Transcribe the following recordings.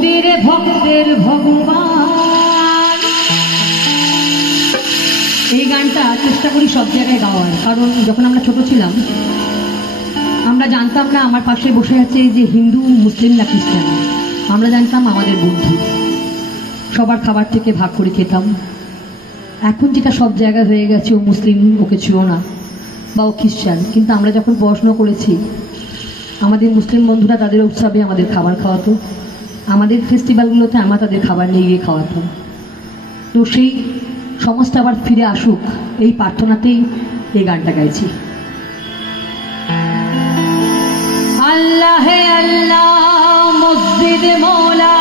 মন্দিরে ভক্তের ভগবান। এই গানটা চেষ্টা করি সব জায়গায় গাওয়ার, কারণ যখন আমরা ছোট ছিলাম আমরা জানতাম না আমার পাশে বসে আছে যে হিন্দু মুসলিম না খ্রিস্টান, আমরা জানতাম আমাদের বন্ধু, সবার খাবার থেকে ভাগ করে খেতাম। এখন যেটা সব জায়গায় হয়ে গেছে, ও মুসলিম ওকে ছুঁয়ো না, বা ও খ্রিস্টান, কিন্তু আমরা যখন পড়াশোনা করেছি আমাদের মুসলিম বন্ধুরা তাদের উৎসবে আমাদের খাবার খাওয়াতো, আমাদের ফেস্টিভ্যালগুলোতে আমরা তাদের খাবার নিয়ে গিয়ে খাওয়াতাম। তো সেই সমাজটা আবার ফিরে আসুক এই প্রার্থনাতেই এই গানটা গাইছি। আল্লাহ আল্লাহ মসজিদে মৌলা,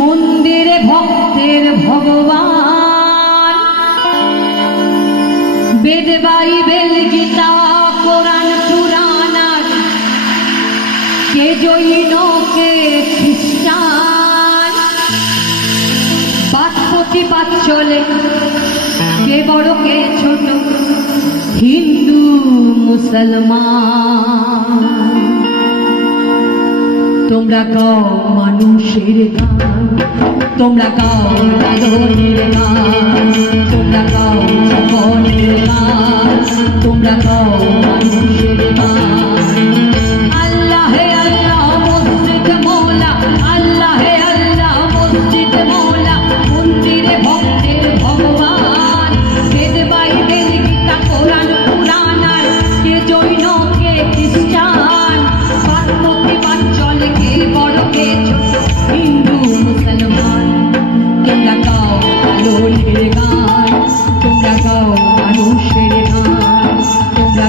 মন্দিরে ভক্তের ভগবান, বেদ বাইবেল গীতা কোরআন পুরাণ, কে জৈন কে খ্রিস্টান, পাঁচ প্রতিপাদ চলে, কে বড় কে ছোট, হিন্দু মুসলমান। তোমরা গাও মানুষের গান, তোমরা গাও লালনের গান, তোমরা গাও জীবনের গান, তোমরা গাও মানুষের গান। আল্লাহ আল্লাহ মসজিদ মৌলা, আল্লাহ আল্লাহ মসজিদ মৌলা, মন্দিরে ভক্তের ভগবান, বেদ বাইবেল গীতা কোরআন পুরাণ, কে জৈন কে খ্রিস্টান, পাঁচ প্রতিপাদ চলে, কে বড় কে ছোট, হিন্দু মুসলমান। তোমরা গাও লালনের গান, তোমরা গাও মানুষের গান, তোমরা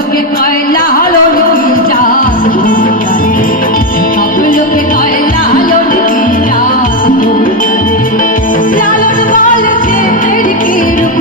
লোকে কয় লালন কি জাত, সব লোকে কয় লালন কি জাত। লালন বলছে মেরে কি রূপ